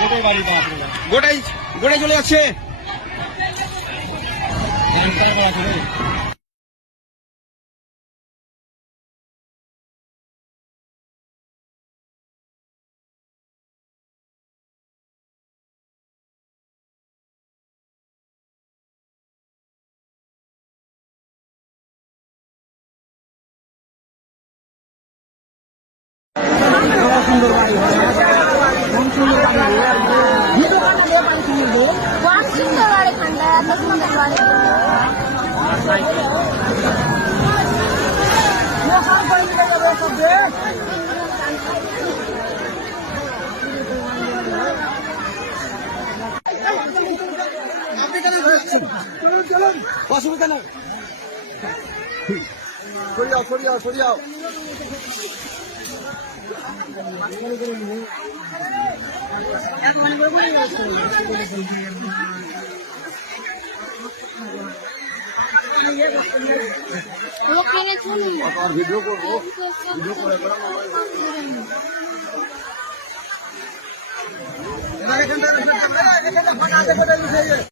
গোটাই। গোটাই গোটাই চলে যাচ্ছে। সুন্দর বাড়ি। অসুবিধা নেই সরিয়াও সরিয়াও সরিয়াও ভিডিও করব ভিডিও করে এখানে